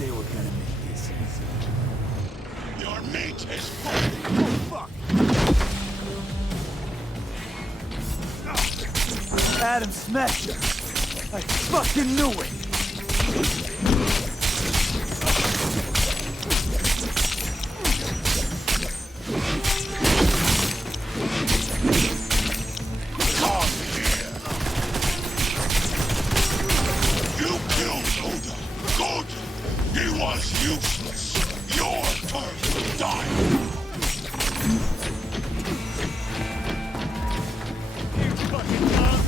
they were gonna make this easy. Your mate is full. Oh, fuck! Adam Smasher! I fucking knew it! Come here! You killed Lobe. Good! He was useless. Your turn to die! You fucking dog!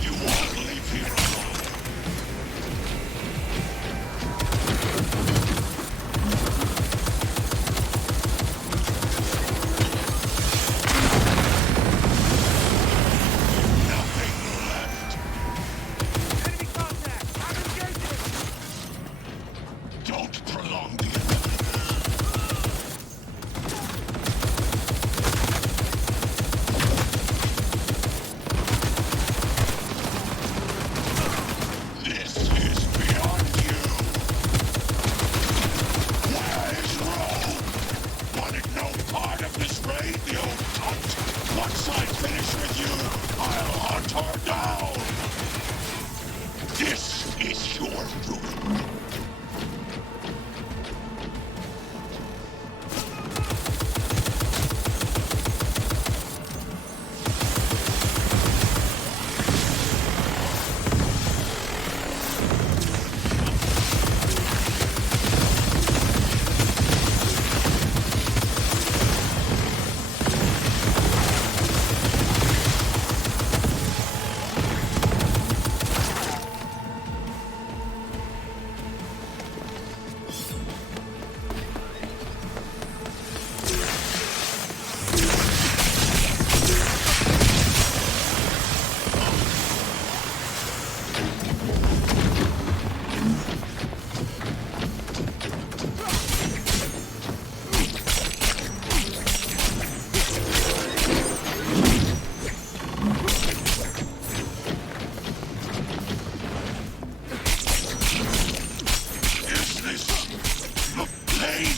You won't leave here alone. Nothing left. Enemy contact! I'm engaging! Don't prolong the inevitable. This is beyond you. Where is Lobe? Wanted no part of this raid, the old cunt. Once I finish with you, I'll hunt her down. This is your ruin. Is this the pain?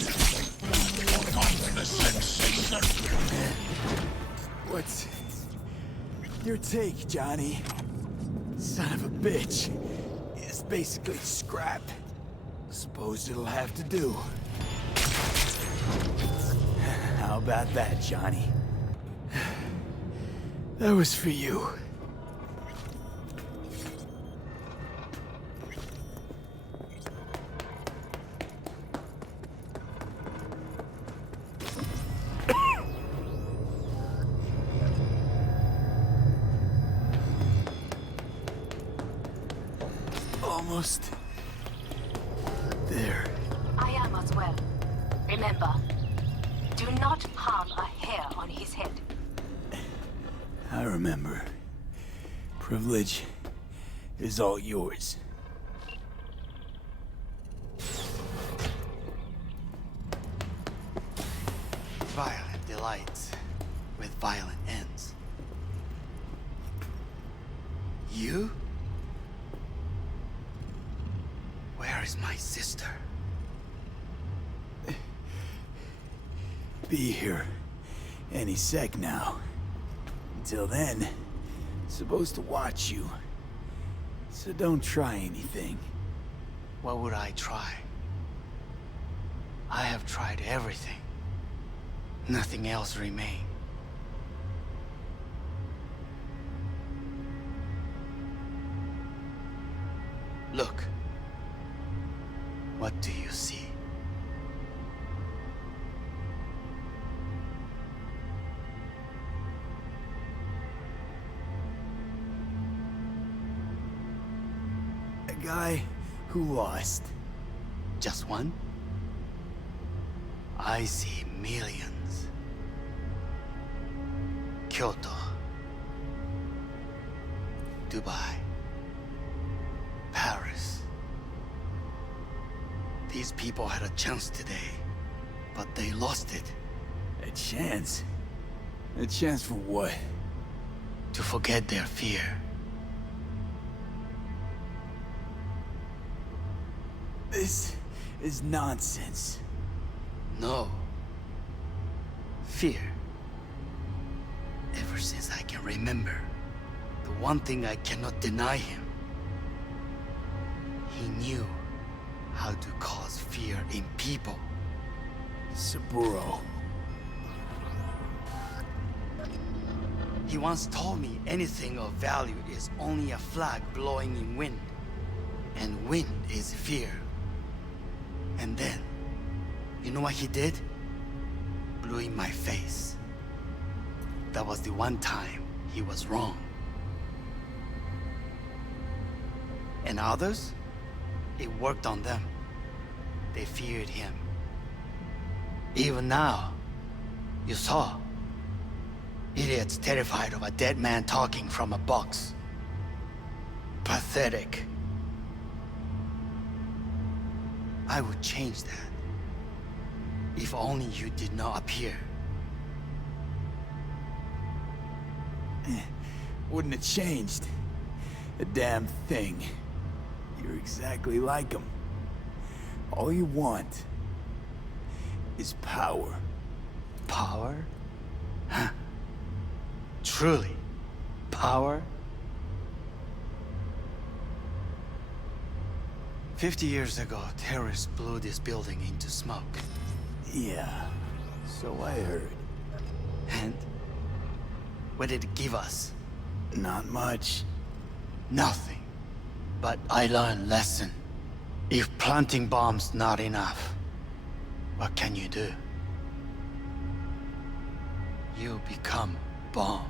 Forgot the sensation. What's your take, Johnny? Son of a bitch. It's basically scrap. Suppose it'll have to do. How about that, Johnny? That was for you. Almost there. I am as well. Remember, do not harm a hair on his head. I remember. Privilege is all yours. Violent delights with violent ends. You? Where is my sister? Be here any sec now. Until then, supposed to watch you. So don't try anything. What would I try? I have tried everything. Nothing else remains. Look. What do you see? A guy Who lost? Just one? I see millions. Kyoto. Dubai. Paris. These people had a chance today, but they lost it. A chance? A chance for what? To forget their fear. This is nonsense. No. Fear. Ever since I can remember, the one thing I cannot deny him. He knew how to cause fear in people. Saburo. He once told me anything of value is only a flag blowing in wind. And wind is fear. And then, you know what he did? Blew in my face. That was the one time he was wrong. And others? It worked on them. They feared him. Even now, you saw. Idiots terrified of a dead man talking from a box. Pathetic. I would change that. If only you did not appear. Wouldn't have changed a damn thing. You're exactly like him. All you want is power. Power? Huh. Truly, power? 50 years ago, terrorists blew this building into smoke. Yeah, so I heard. And what did it give us? Not much. Nothing. But I learned lesson. If planting bombs not enough, what can you do? You become bomb.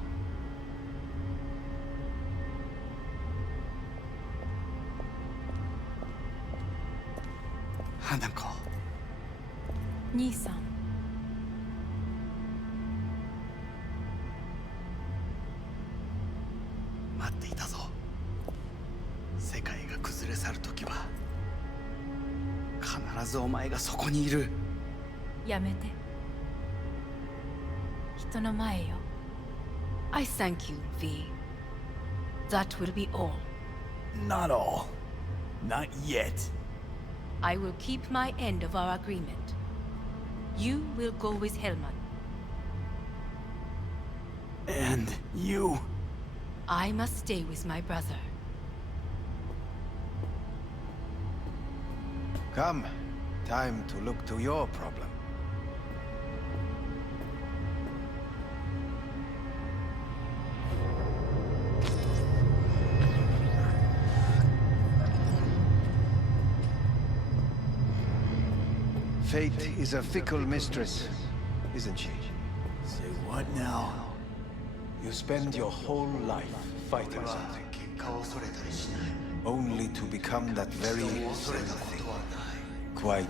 Hanako. 兄さん。待っていたぞ。世界が崩れ去るときは必ずお前がそこにいる。やめて。人の前よ。I thank you, V. That will be all. Not all. Not yet. I will keep my end of our agreement. You will go with Hellman. And you... I must stay with my brother. Come. Time to look to your problem. Fate is a fickle mistress, isn't she? Say what now? You spend your whole life fighting something, only to become that very same thing. Quite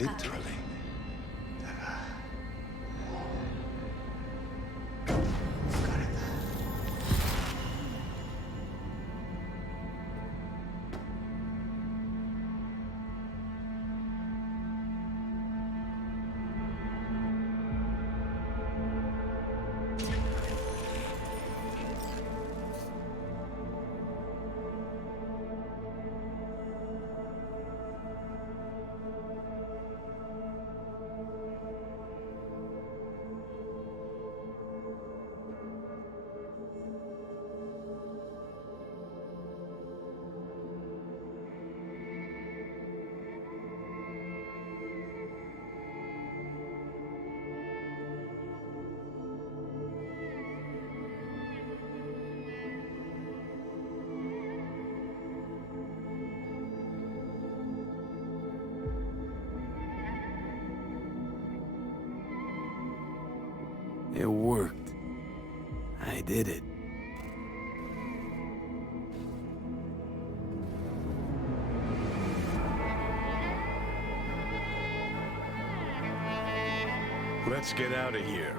literally. It worked. I did it. Let's get out of here.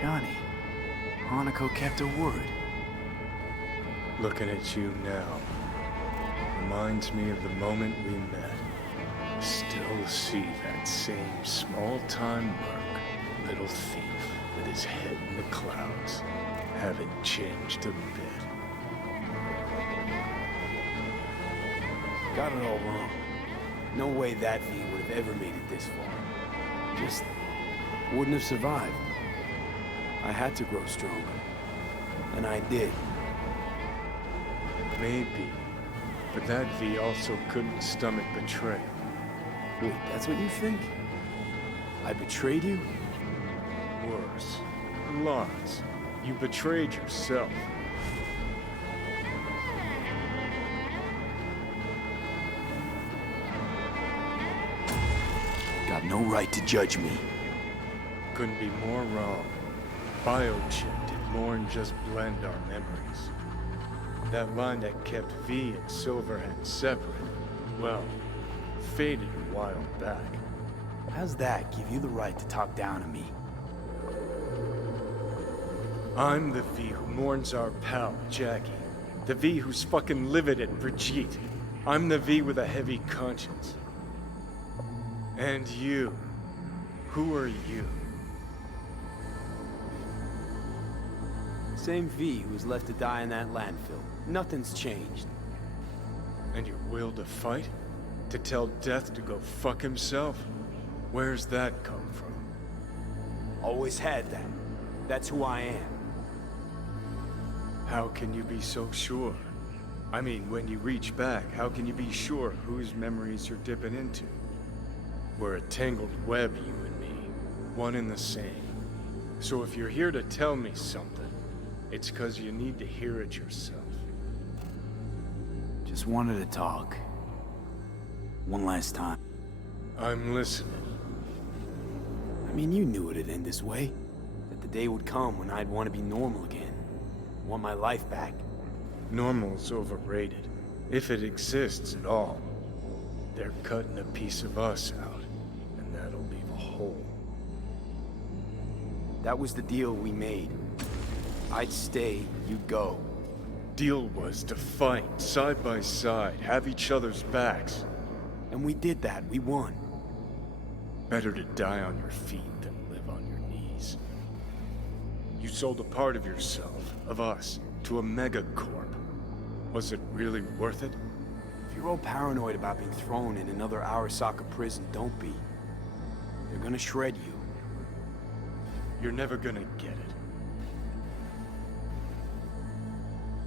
Johnny, Hanako kept her word. Looking at you now reminds me of the moment we met. Still see that same small-time merc, little thief with his head in the clouds. Haven't changed a bit. Got it all wrong. No way that V would have ever made it this far. Just wouldn't have survived. I had to grow stronger. And I did. Maybe. But that V also couldn't stomach betrayal. Wait, that's what you think? I betrayed you? Worse. Lots. You betrayed yourself. Got no right to judge me. Couldn't be more wrong. Biochip did more than just blend our memories. That line that kept V and Silverhand separate, well, faded a while back. How's that give you the right to talk down to me? I'm the V who mourns our pal, Jackie. The V who's fucking livid at Brigitte. I'm the V with a heavy conscience. And you. Who are you? Same V who was left to die in that landfill. Nothing's changed. And your will to fight? To tell Death to go fuck himself? Where's that come from? Always had that. That's who I am. How can you be so sure? I mean, when you reach back, how can you be sure whose memories you're dipping into? We're a tangled web, you and me. One and the same. So if you're here to tell me something, it's 'cause you need to hear it yourself. Just wanted to talk. One last time. I'm listening. I mean, you knew it'd end this way. That the day would come when I'd want to be normal again. Want my life back. Normal's overrated. If it exists at all. They're cutting a piece of us out, and that'll leave a hole. That was the deal we made. I'd stay, you'd go. Deal was to fight, side by side, have each other's backs. And we did that, we won. Better to die on your feet than live on your knees. You sold a part of yourself, of us, to a megacorp. Was it really worth it? If you're all paranoid about being thrown in another Arasaka prison, don't be. They're gonna shred you. You're never gonna get it.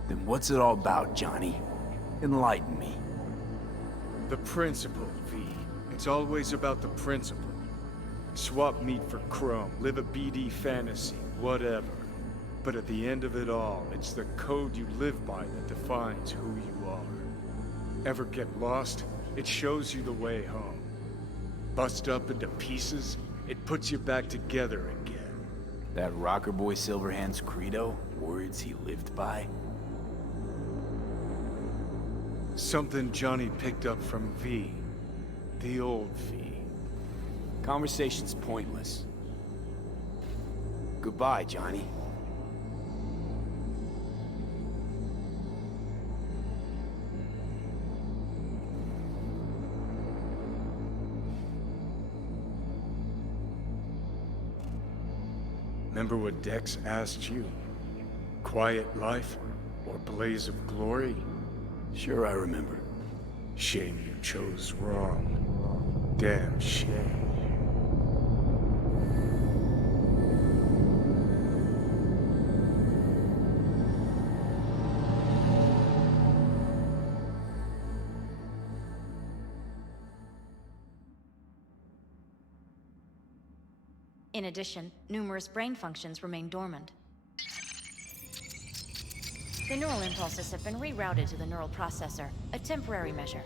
Then what's it all about, Johnny? Enlighten me. The principle, V. It's always about the principle. Swap meat for chrome, live a BD fantasy, whatever. But at the end of it all, it's the code you live by that defines who you are. Ever get lost? It shows you the way home. Bust up into pieces, it puts you back together again. That rocker boy Silverhand's credo? Words he lived by? Something Johnny picked up from V. The old V. Conversation's pointless. Goodbye, Johnny. Remember what Dex asked you? Quiet life or blaze of glory? Sure I remember. Shame you chose wrong. Damn shame. In addition, numerous brain functions remain dormant. The neural impulses have been rerouted to the neural processor, a temporary measure.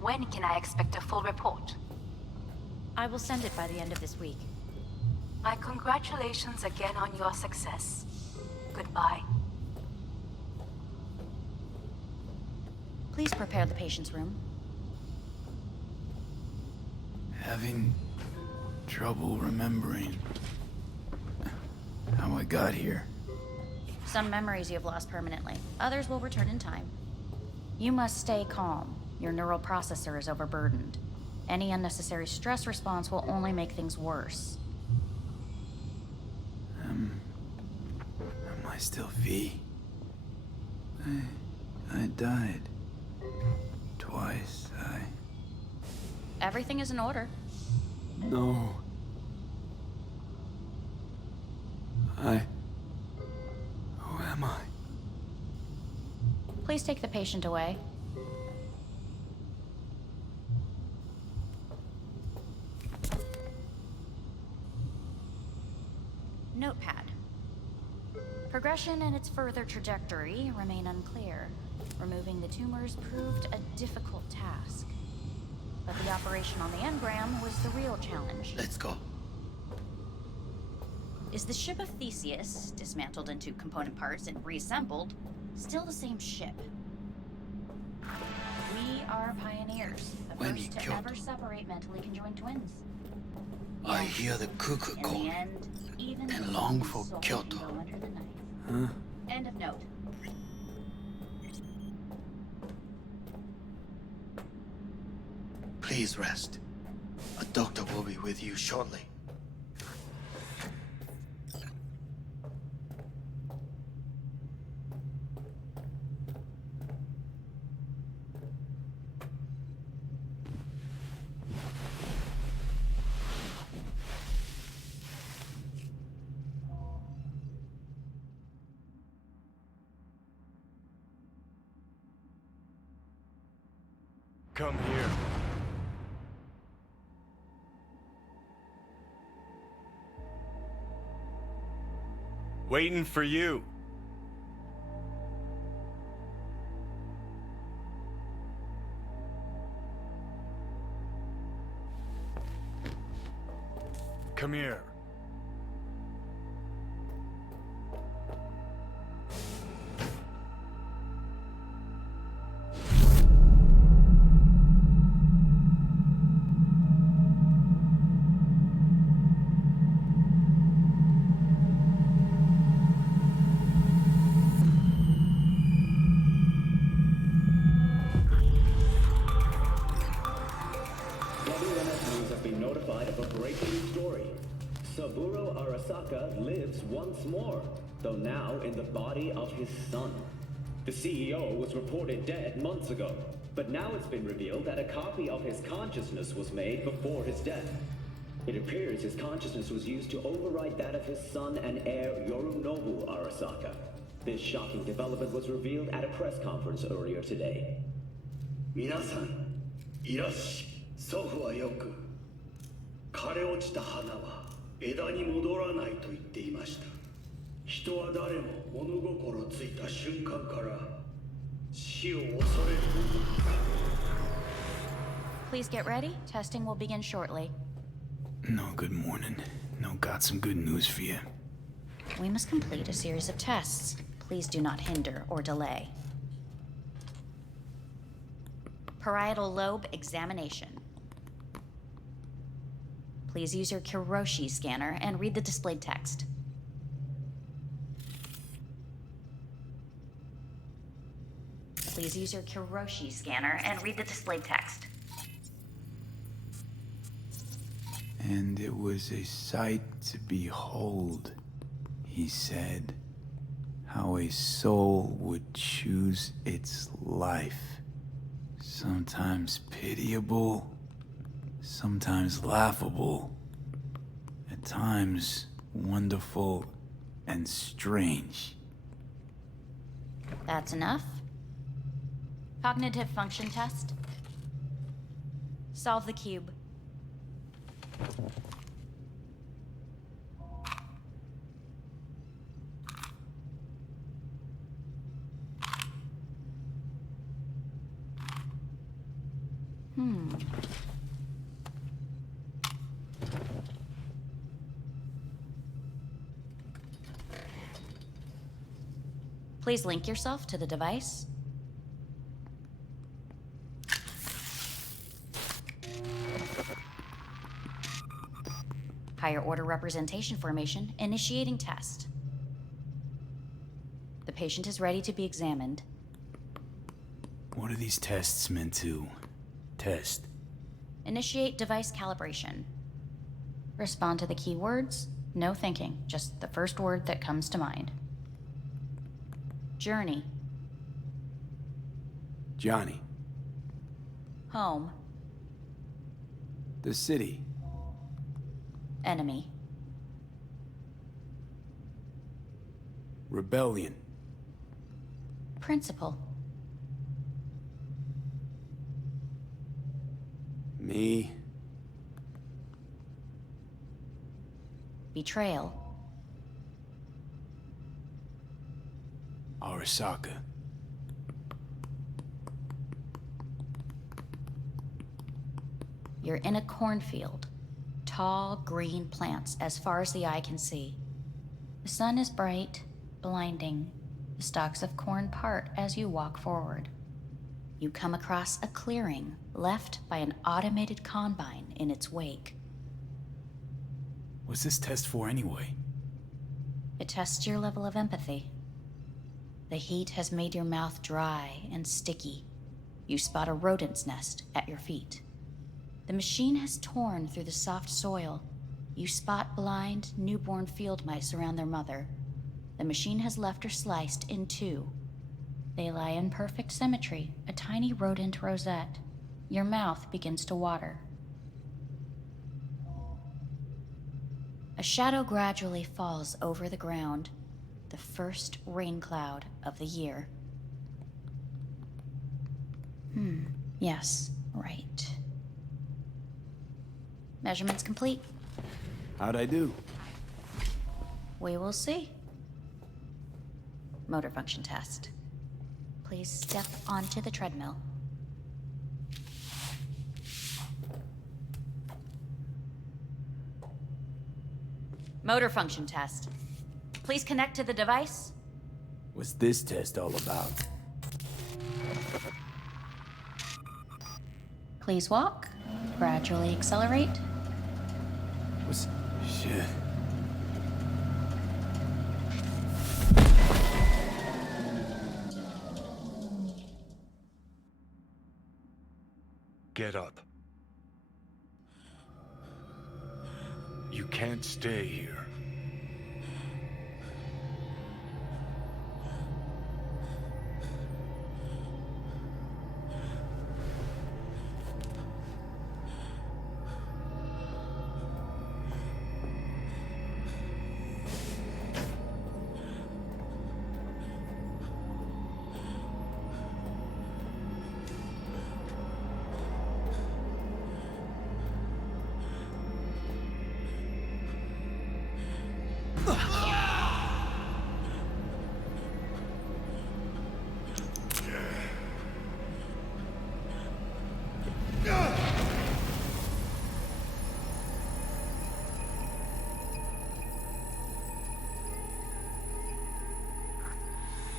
When can I expect a full report? I will send it by the end of this week. My congratulations again on your success. Goodbye. Please prepare the patient's room. Having trouble remembering how I got here. Some memories you have lost permanently. Others will return in time. You must stay calm. Your neural processor is overburdened. Any unnecessary stress response will only make things worse. Am I still V? I died. Twice, Everything is in order. No. Who am I? Please take the patient away. Notepad. Progression and its further trajectory remain unclear. Removing the tumors proved a difficult task. But the operation on the engram was the real challenge. Let's go. Is the ship of Theseus, dismantled into component parts and reassembled, still the same ship? We are pioneers, the When first he to killed ever separate mentally conjoined twins. I hear the cuckoo In call the end, even and the long human for soul Kyoto. can go under the knife. Huh? End of note. Please rest. A doctor will be with you shortly. Come here. Waiting for you. Come here. Have been notified of a breaking story. Saburo Arasaka lives once more, though now in the body of his son. The CEO was reported dead months ago, but now it's been revealed that a copy of his consciousness was made before his death. It appears his consciousness was used to override that of his son and heir Yorinobu Arasaka. This shocking development was revealed at a press conference earlier today. 皆さん、いらっしゃい。祖父はよく枯れ落ちた花は枝に戻らないと言っていました。人は誰も物心ついた瞬間から死を恐れる。 Please get ready. Testing will begin shortly. No, good morning. No, got some good news for you. We must complete a series of tests. Please do not hinder or delay. Parietal lobe examination. Please use your Kiroshi scanner and read the displayed text. Please use your Kiroshi scanner and read the displayed text. And it was a sight to behold, he said, how a soul would choose its life. Sometimes pitiable, sometimes laughable, at times wonderful and strange. That's enough. Cognitive function test. Solve the cube. Please link yourself to the device. Higher order representation formation, initiating test. The patient is ready to be examined. What are these tests meant to test? Initiate device calibration. Respond to the keywords. No thinking, just the first word that comes to mind. Journey. Johnny. Home. The city. Enemy. Rebellion. Principal. Me. Betrayal. Arasaka. You're in a cornfield. Tall, green plants as far as the eye can see. The sun is bright, blinding. The stalks of corn part as you walk forward. You come across a clearing left by an automated combine in its wake. What's this test for anyway? It tests your level of empathy. The heat has made your mouth dry and sticky. You spot a rodent's nest at your feet. The machine has torn through the soft soil. You spot blind, newborn field mice around their mother. The machine has left her sliced in two. They lie in perfect symmetry, a tiny rodent rosette. Your mouth begins to water. A shadow gradually falls over the ground, the first rain cloud of the year. Yes, right. Measurements complete. How'd I do? We will see. Motor function test. Please step onto the treadmill. Motor function test. Please connect to the device. What's this test all about? Please walk. Gradually accelerate. What's... shit. Get up. You can't stay here.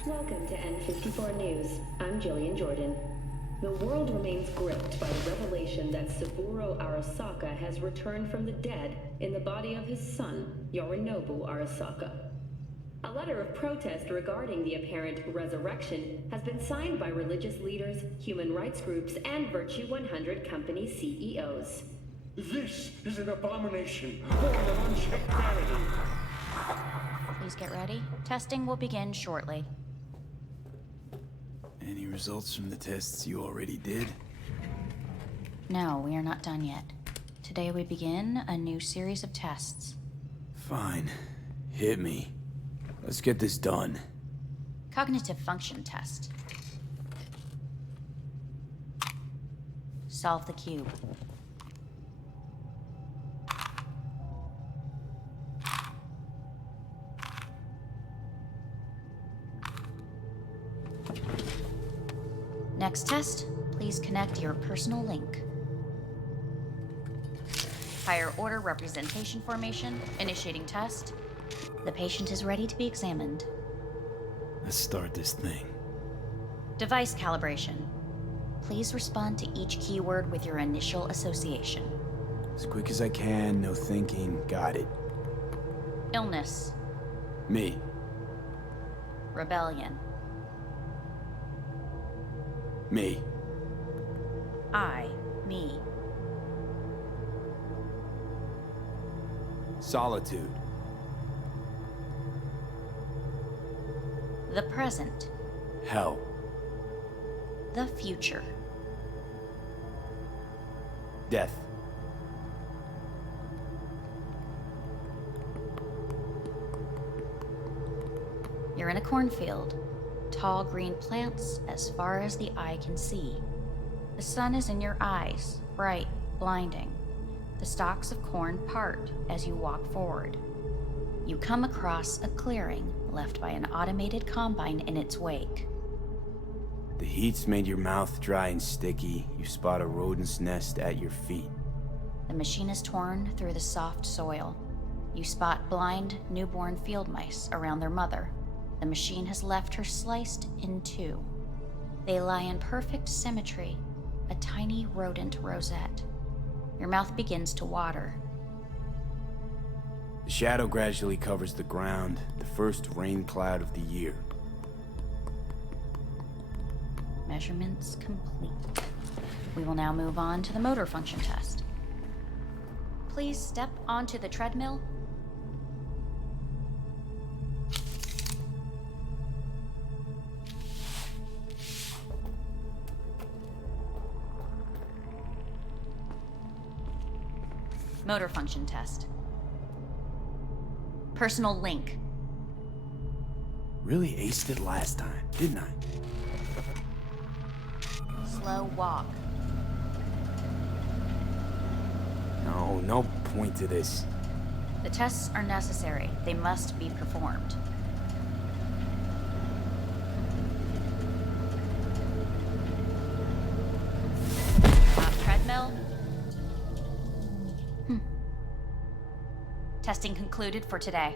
Welcome to N54 News. I'm Jillian Jordan. The world remains gripped by the revelation that Saburo Arasaka has returned from the dead in the body of his son, Yorinobu Arasaka. A letter of protest regarding the apparent resurrection has been signed by religious leaders, human rights groups, and Virtue 100 company CEOs. This is an abomination, born of unchecked vanity. Please get ready. Testing will begin shortly. Any results from the tests you already did? No, we are not done yet. Today we begin a new series of tests. Fine. Hit me. Let's get this done. Cognitive function test. Solve the cube. Next test, please connect your personal link. Higher order representation formation, initiating test. The patient is ready to be examined. Let's start this thing. Device calibration. Please respond to each keyword with your initial association. As quick as I can, no thinking. Got it. Illness. Me. Rebellion. Me. Me. Solitude. The present. Hell. The future. Death. You're in a cornfield. Tall green plants as far as the eye can see. The sun is in your eyes, bright, blinding. The stalks of corn part as you walk forward. You come across a clearing left by an automated combine in its wake. The heat's made your mouth dry and sticky. You spot a rodent's nest at your feet. The machine is torn through the soft soil. You spot blind, newborn field mice around their mother. The machine has left her sliced in two. They lie in perfect symmetry, a tiny rodent rosette. Your mouth begins to water. The shadow gradually covers the ground, the first rain cloud of the year. Measurements complete. We will now move on to the motor function test. Please step onto the treadmill. Motor function test. Personal link. Really aced it last time, didn't I? Slow walk. No point to this. The tests are necessary. They must be performed. Treadmill. Testing concluded for today.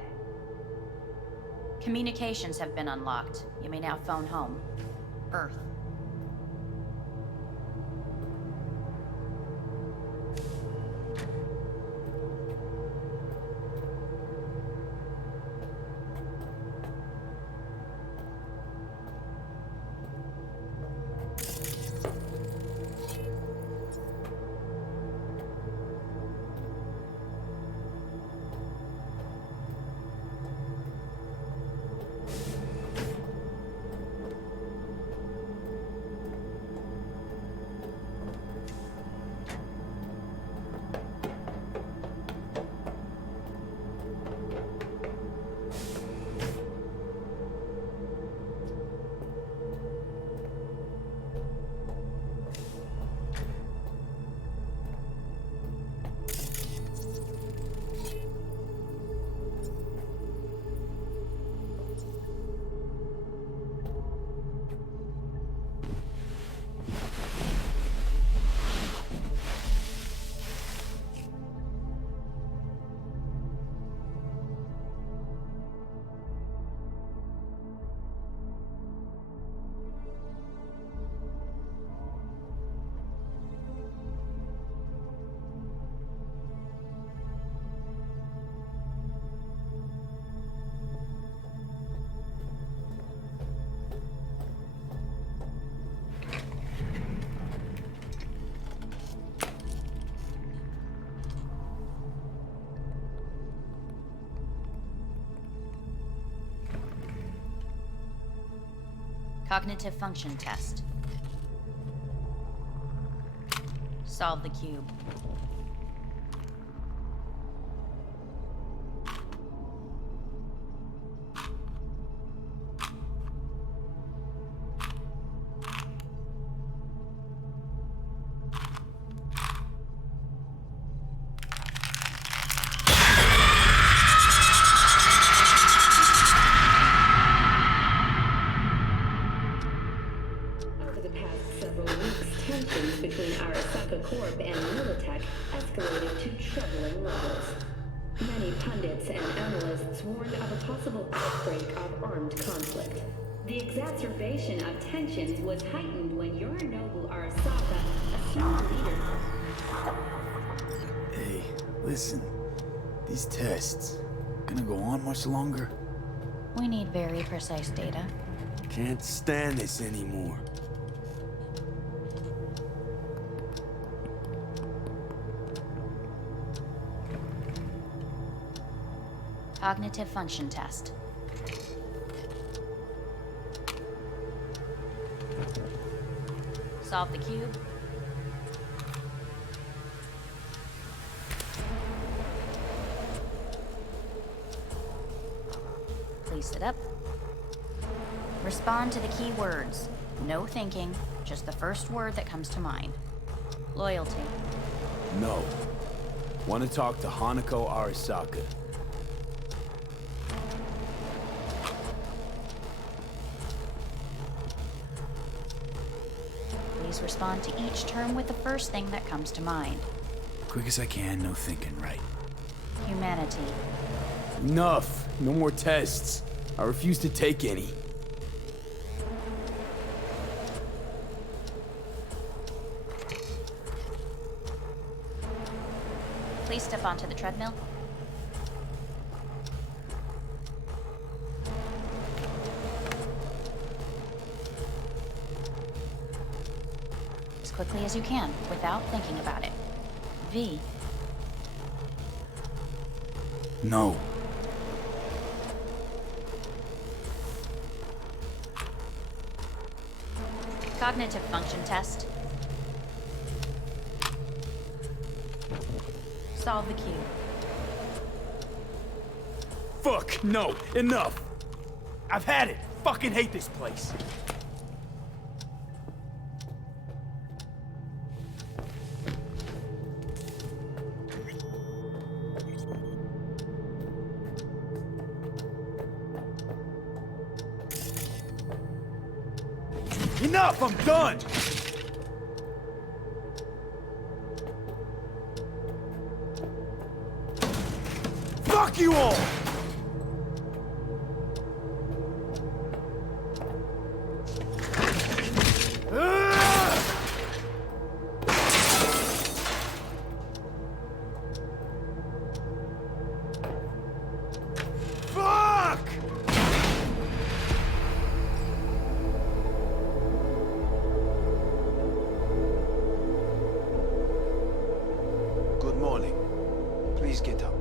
Communications have been unlocked. You may now phone home. Earth. Cognitive function test. Solve the cube. Between Arasaka Corp and Militech escalated to troubling levels. Many pundits and analysts warned of a possible outbreak of armed conflict. The exacerbation of tensions was heightened when Yorinobu Arasaka assumed leadership. Hey, listen. These tests, gonna go on much longer? We need very precise data. Can't stand this anymore. Cognitive function test. Solve the cube. Please sit up. Respond to the key words. No thinking, just the first word that comes to mind. Loyalty. No. Want to talk to Hanako Arasaka. Please respond to each term with the first thing that comes to mind. Quick as I can, no thinking, right? Humanity. Enough! No more tests. I refuse to take any. Please step onto the treadmill. As quickly as you can, without thinking about it. V. No. Cognitive function test. Solve the cube. Fuck, no, enough! I've had it! Fucking hate this place! Enough! I'm done! Fuck you all! Fuck! Good morning. Please get up.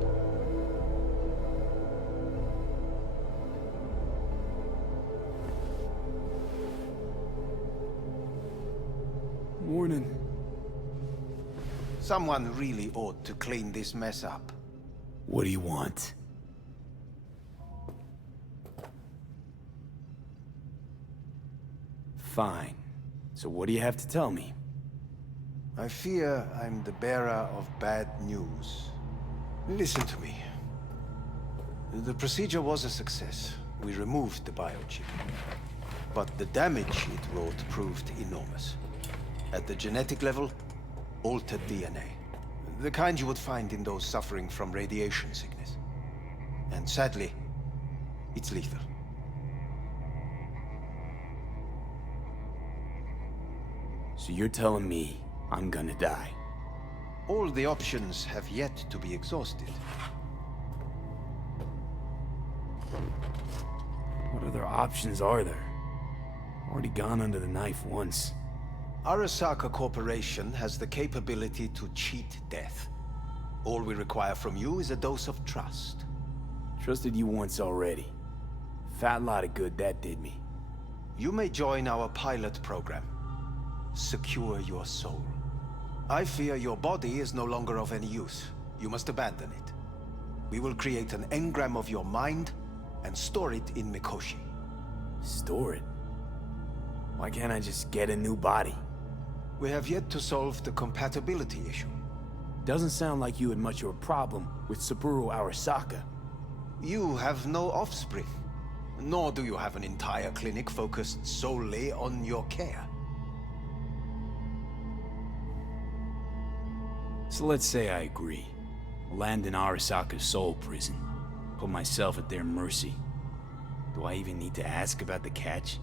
Morning. Someone really ought to clean this mess up. What do you want? Fine. So what do you have to tell me? I fear I'm the bearer of bad news. Listen to me. The procedure was a success. We removed the biochip. But the damage it wrought proved enormous. At the genetic level, altered DNA. The kind you would find in those suffering from radiation sickness. And sadly, it's lethal. So you're telling me I'm gonna die? All the options have yet to be exhausted. What other options are there? Already gone under the knife once. Arasaka Corporation has the capability to cheat death. All we require from you is a dose of trust. Trusted you once already. Fat lot of good that did me. You may join our pilot program. Secure your soul. I fear your body is no longer of any use. You must abandon it. We will create an engram of your mind and store it in Mikoshi. Store it? Why can't I just get a new body? We have yet to solve the compatibility issue. Doesn't sound like you had much of a problem with Saburo Arasaka. You have no offspring. Nor do you have an entire clinic focused solely on your care. So let's say I agree. Land in Arasaka's soul prison. Put myself at their mercy. Do I even need to ask about the catch?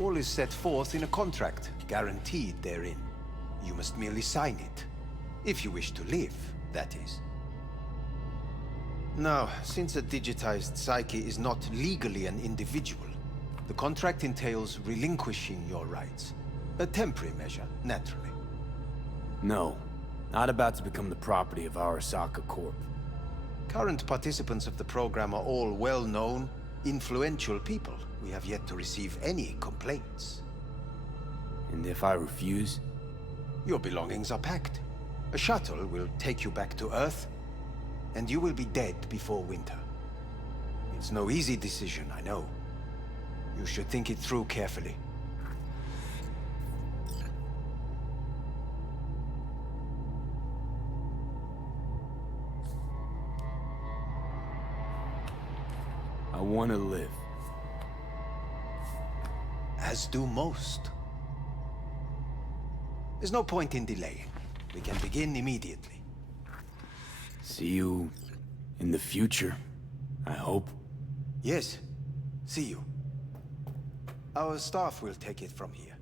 All is set forth in a contract, guaranteed therein. You must merely sign it. If you wish to live, that is. Now, since a digitized psyche is not legally an individual, the contract entails relinquishing your rights. A temporary measure, naturally. No. Not about to become the property of Arasaka Corp. Current participants of the program are all well-known, influential people. We have yet to receive any complaints. And if I refuse? Your belongings are packed. A shuttle will take you back to Earth, and you will be dead before winter. It's no easy decision, I know. You should think it through carefully. I want to live. As do most. There's no point in delaying. We can begin immediately. See you in the future, I hope. Yes. See you. Our staff will take it from here.